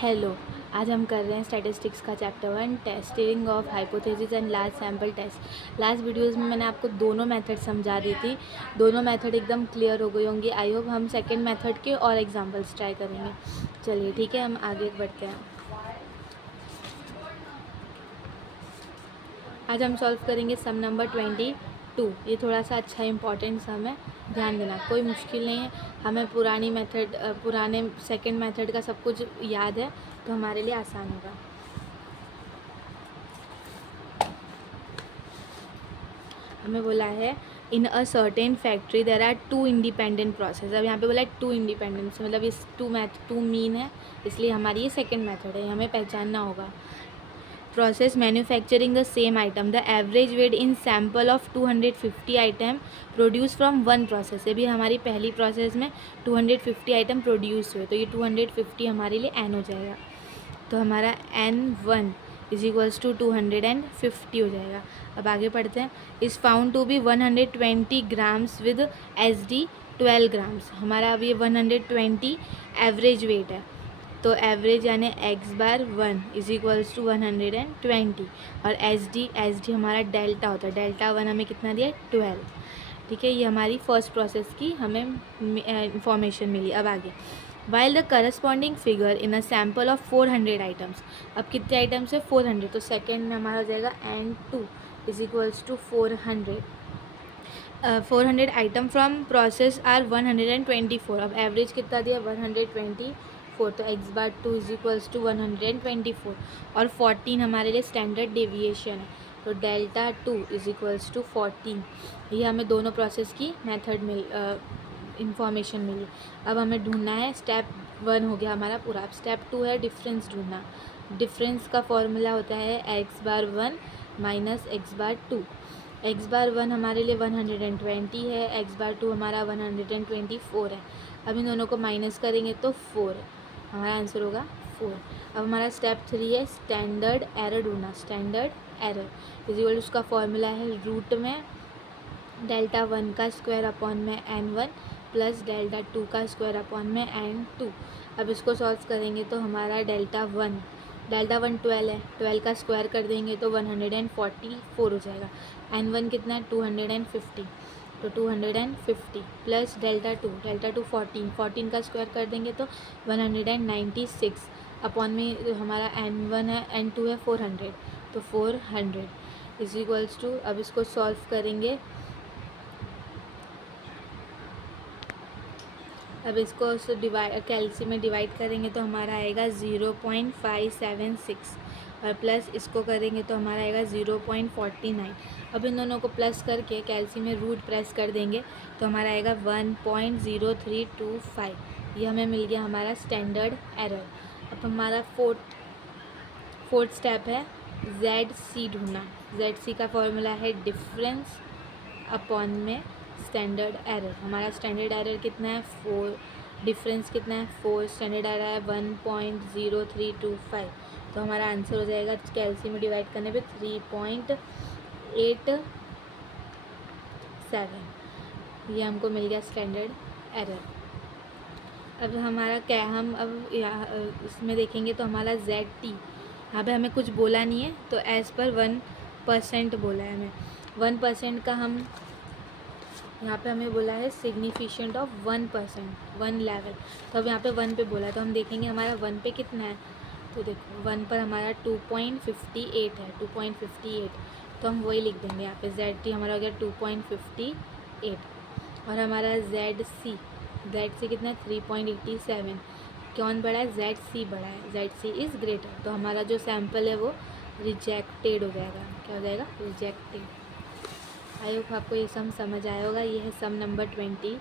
Hello. आज हम कर रहे हैं स्टैटिस्टिक्स का chapter 1 testing of hypothesis and large sample test. Last videos में मैंने आपको दोनों मेथड समझा दी थी, दोनों मेथड एकदम क्लियर हो गई होंगी। आई होप हम सेकंड मेथड के और एग्जांपल्स ट्राई करेंगे। चलिए ठीक है, हम आगे बढ़ते हैं। आज हम सॉल्व करेंगे सम नंबर 22। ये थोड़ा सा अच्छा इंपॉर्टेंट सम है, ध्यान देना, कोई मुश्किल नहीं है। हमें पुराने सेकंड मेथड का सब कुछ याद है, तो हमारे लिए आसान होगा। हमें बोला है in a certain factory there are 2 independent process. अब यहाँ पे बोला है 2 इंडिपेंडेंट, मतलब इस 2 मीन है, इसलिए हमारी ये सेकंड मेथड है, हमें पहचानना होगा। Process manufacturing the same item, the average weight in sample of 250 item produce from one process. ये भी हमारी पहली प्रोसेस में 250 आइटम प्रोड्यूस हुए, तो ये 250 हमारे लिए n हो जाएगा। तो हमारा N1 इज इक्वल्स टू 250 हो जाएगा। अब आगे पढ़ते हैं। Is found to be 120 grams with SD 12 grams. हमारा अब ये 120 एवरेज वेट है, तो एवरेज यानी x⁻1 इज इक्वल्स टू 120, और एस डी हमारा डेल्टा होता है। डेल्टा 1 हमें कितना दिया है? 12। ठीक है, ये हमारी फर्स्ट प्रोसेस की हमें इंफॉर्मेशन मिली। अब आगे, while the corresponding figure in a sample of 400 items. अब कितने आइटम्स है? 400, तो सेकेंड में हमारा हो जाएगा N2 is equals to 400। 400 item from process are 124। अब एवरेज कितना दिया? 124, तो x⁻2 इज इक्वल्स टू 124, और 14 हमारे लिए स्टैंडर्ड डेविएशन है, तो डेल्टा 2 इज इक्वल्स टू 14। ये हमें दोनों प्रोसेस की मेथड इंफॉर्मेशन मिली। अब हमें ढूंढना है, स्टेप 1 हो गया हमारा पूरा। अब स्टेप 2 है डिफरेंस ढूंढना। डिफरेंस का फॉर्मूला होता है x⁻1 माइनस x⁻2। x⁻1 हमारे लिए 120 है, x⁻2 हमारा 124 है। अब इन दोनों को माइनस करेंगे तो 4, हमारा आंसर होगा 4। अब हमारा स्टेप 3 है स्टैंडर्ड एरर ढूंढना। स्टैंडर्ड एरर इज इक्वल, उसका फॉर्मूला है रूट में डेल्टा 1 का स्क्वायर अपॉन में N1 प्लस डेल्टा 2 का स्क्वायर अपॉन में N2। अब इसको सॉल्व करेंगे तो हमारा डेल्टा 1 12 है, 12 का स्क्वायर कर देंगे तो 144 हो जाएगा। N1 कितना है? 250, तो 250 प्लस डेल्टा 2 14 का स्क्वायर कर देंगे तो 196 अपॉन में हमारा N1 है, N2 है 400, तो 400 इज इक्वल्स टू, अब इसको सॉल्व करेंगे। अब इसको कैल्सी में डिवाइड करेंगे तो हमारा आएगा 0.576, और प्लस इसको करेंगे तो हमारा आएगा 0.49। अब इन दोनों को प्लस करके कैल्सी में रूट प्रेस कर देंगे तो हमारा आएगा 1.0325। ये हमें मिल गया हमारा स्टैंडर्ड एरर। अब हमारा फोर्थ स्टेप है ZC ढूंढना। ZC का फॉर्मूला है डिफरेंस अपॉन में स्टैंडर्ड एरर। हमारा स्टैंडर्ड एरर कितना है? 4, डिफरेंस कितना है? 4, स्टैंडर्ड एरर है 1.0325, तो हमारा आंसर हो जाएगा कैल्सी में डिवाइड करने पे 3.87। ये हमको मिल गया स्टैंडर्ड एरर। अब हमारा क्या, हम अब यहाँ इसमें देखेंगे तो हमारा ZT, यहाँ पे हमें कुछ बोला नहीं है, तो एज़ पर 1% बोला है हमें। 1% का हम यहाँ पे हमें बोला है सिग्निफिकेंट ऑफ 1%, 1 लेवल, तो अब यहाँ पे 1 पे बोला है, तो हम देखेंगे हमारा 1 पे कितना है। तो देखो 1 पर हमारा 2.58 है, 2.58, तो हम वही लिख देंगे यहाँ पे। ZT हमारा हो गया 2.58, और हमारा ZC कितना है? 3.87। कौन बड़ा है? ZC बड़ा है, ZC इज़ ग्रेटर, तो हमारा जो सैम्पल है वो रिजेक्टेड हो जाएगा। क्या हो जाएगा? रिजेक्टेड। आई होप आपको ये सम समझ आया होगा। ये है सम नंबर 22।